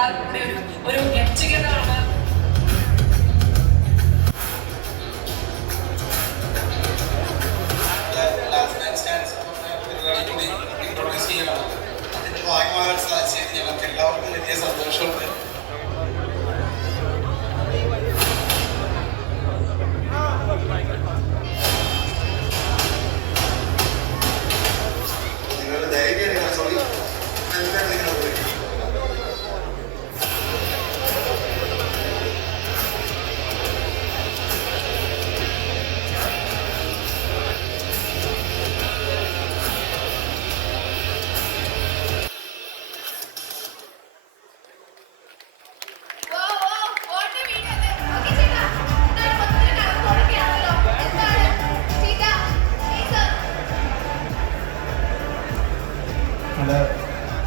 എല്ലാവർക്കും കൂടി ഒരു ഗെറ്റ് ടുഗദർ ആണ്. അതിന്റെ ഭാഗമാകാൻ സാധിച്ചത് ഞങ്ങൾക്ക് എല്ലാവർക്കും വലിയ സന്തോഷമുണ്ട്.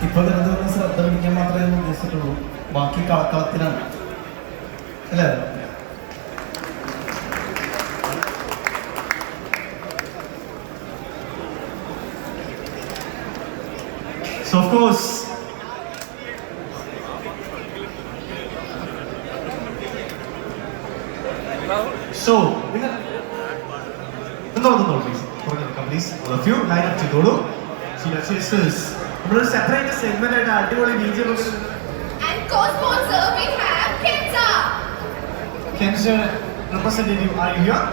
ഇപ്പൊ വരുന്ന ശ്രദ്ധ പിടിക്കാൻ മാത്രമേ ഉദ്ദേശിച്ചിട്ടുള്ളൂ, ബാക്കി കളക്കളത്തിലാണ് അല്ലേ? So of course, so please, all of you line up ചെയ്തോളൂ. നമ്മളൊരു സെപ്പറേറ്റ് സെഗ്മെന്റ് ആയിട്ട് അടിപൊളി DJ and co-sponsor we have Kenza. Kenza representative, are you here?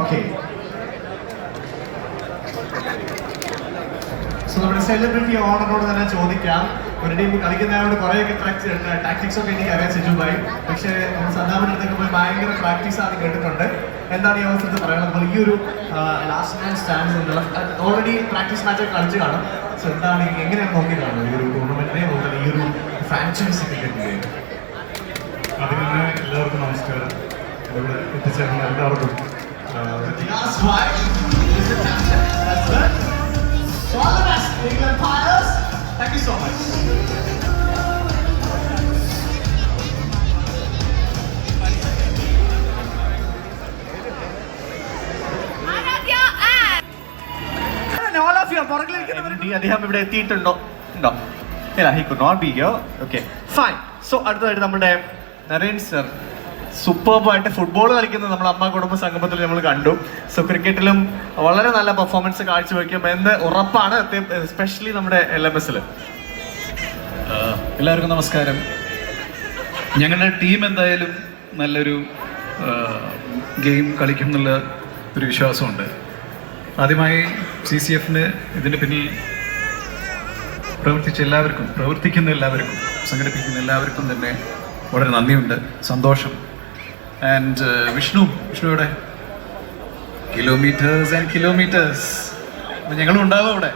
Okay. So നമ്മുടെ സെലിബ്രിറ്റി ഓണറോട് തന്നെ ചോദിക്കാം. ഒരു ടീം കളിക്കുന്നതിനോട് കുറേയൊക്കെ ടാക്ടിക്സ് ഒക്കെ എനിക്ക് അറിയാൻ സിജുബായി, പക്ഷേ നമ്മൾ സദാമിൻ്റെ അടുത്തൊക്കെ പോയി ഭയങ്കര പ്രാക്ടീസ് ആണ് കേട്ടിട്ടുണ്ട്. എന്താണ് ഈ അവസരത്തിൽ പറയുന്നത്? ഈ ഒരു ലാസ്റ്റ് മാൻ സ്റ്റാൻഡ് എന്നുള്ള ഓൾറെഡി പ്രാക്ടീസ് മാച്ചൊക്കെ കളിച്ച് കാണും. സോ എന്താണ് എങ്ങനെയാണ് നോക്കി കാണുന്നത് ഈ ഒരു ടൂർണമെന്റിനെ, അതുപോലെ ഈ ഒരു ഫ്രാഞ്ചൈസി ക്രിക്കറ്റിനെ? അതിന് എല്ലാവർക്കും നമസ്കാരം. ഇവിടെ എത്തിച്ചേർന്ന എല്ലാവർക്കും all the best, England Pirates. Thank you so much. Aradhya and all of you പുറകിലിരിക്കുന്നവരുണ്ട്. അദ്ദേഹം ഇവിടെ എത്തിയിട്ടുണ്ടോ? ഉണ്ടോ? ഇല്ല, he could not be here. Okay, fine. So അടുത്തതായിട്ട് നമ്മുടെ നരേൻ സർ സൂപ്പർബായിട്ട് ഫുട്ബോൾ കളിക്കുന്നത് നമ്മൾ അമ്മ കുടുംബ സംഗമത്തിൽ നമ്മൾ കണ്ടു. സോ ക്രിക്കറ്റിലും വളരെ നല്ല പെർഫോമൻസ് കാഴ്ചവെക്കും എന്ന് ഉറപ്പാണ്, എസ്പെഷ്യലി നമ്മുടെ LMS-ൽ. എല്ലാവർക്കും നമസ്കാരം. ഞങ്ങളുടെ ടീം എന്തായാലും നല്ലൊരു ഗെയിം കളിക്കും എന്നുള്ള ഒരു വിശ്വാസമുണ്ട്. ആദ്യമായി CCF-ന് ഇതിന് പിന്നിൽ പ്രവർത്തിക്കുന്ന എല്ലാവർക്കും സംഘടിപ്പിക്കുന്ന എല്ലാവർക്കും തന്നെ വളരെ നന്ദിയുണ്ട്, സന്തോഷം. ആൻഡ് വിഷ്ണുവിടെ കിലോമീറ്റേഴ്സ് ആൻഡ് കിലോമീറ്റേഴ്സ് ഞങ്ങളും ഉണ്ടാവും അവിടെ.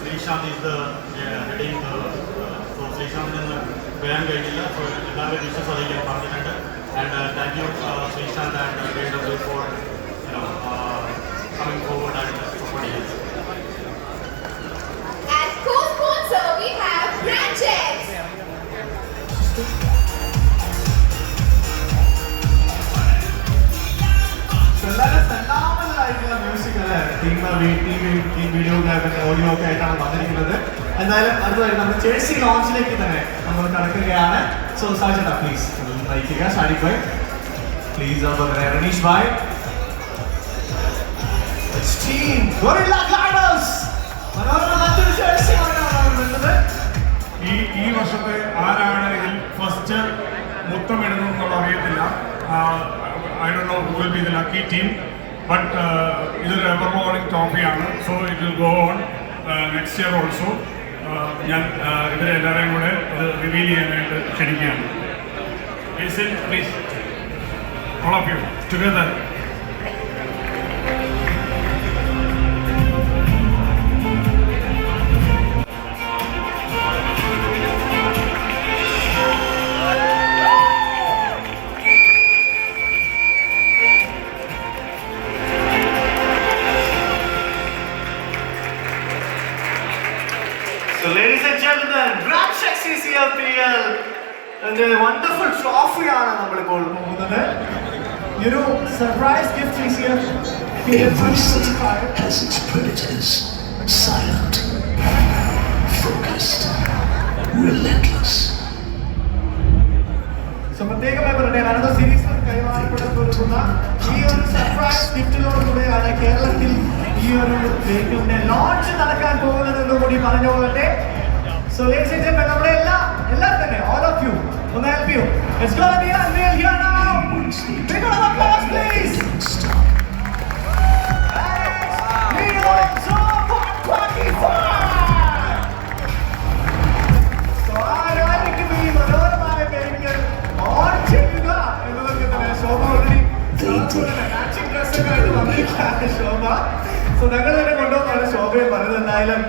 ശ്രീശാന്ത് ശ്രീശാന്തിന് വരാൻ കഴിഞ്ഞില്ല. എല്ലാവരും വിശ്വസ് അറിയിക്കാൻ പറഞ്ഞിട്ടുണ്ട്. And thank you, Srishant and JW for coming forward and supporting us. as co-sponsor we have Branches. Music അല്ലേ? വീഡിയോ ഓഡിയോ ഒക്കെ ആയിട്ടാണ് വന്നിരിക്കുന്നത്. എന്തായാലും അടുത്തതായിട്ട് നമ്മൾ ജേഴ്സി ലോഞ്ചിലേക്ക് തന്നെ നമ്മൾ കടക്കുകയാണ്. സോ സാജന പ്ലീസ് നയിക്കുക. ഷാരിഖ് ഭായ് പ്ലീസ്, അതുപോലെ റനീഷ് ഭായ്. ഈ വർഷത്തെ ആരാണ് ഇതിൽ ഫസ്റ്റ് മൊത്തം ഇടുന്നതെന്നുള്ള അറിയത്തില്ല. I don't know who will be the lucky team, but ഇതൊരു എവർ റോളിംഗ് ട്രോഫിയാണ്. So it will go on next year also. ഞാൻ ഇവരെ എല്ലാവരെയും കൂടെ ഇത് റിവീൽ ചെയ്യാനായിട്ട് ക്ഷണിക്കുകയാണ്. Please all of you together. So ladies Ladies and gentlemen, Ramshak CCLPL wonderful ട്രോഫിയാണ് നമ്മളിപ്പോൾ പോകുന്നത്. ഈ ഒരു surprise gift CCL Every city has its predators. Silent, focused, relentless. So പ്രത്യേകമായി പറയട്ടെ, അനന്ത സീരീസിൽ കൈമാറപ്പെടുന്ന ഈ ഒരു സർപ്രൈസ് ഗിഫ്റ്റിനോടുകൂടിയാണ് കേരളത്തിൽ ഈ ഒരു വെഹിക്കിളിന്റെ ലോഞ്ച് നടക്കാൻ പോകുന്നതെന്ന് കൂടി പറഞ്ഞു പോകട്ടെ. സോ ലേഡീസ് ആൻഡ് ജെന്റിൽമെൻ, നമ്മുടെ എല്ലാവരും തന്നെ, all of you, ഒന്ന് help you. It's gonna be unveiled here now. Big round of applause, please. Shobha, so ഞങ്ങൾ തന്നെ കൊണ്ടുപോകുന്നതാണ് ശോഭയെ പറഞ്ഞത്. എന്തായാലും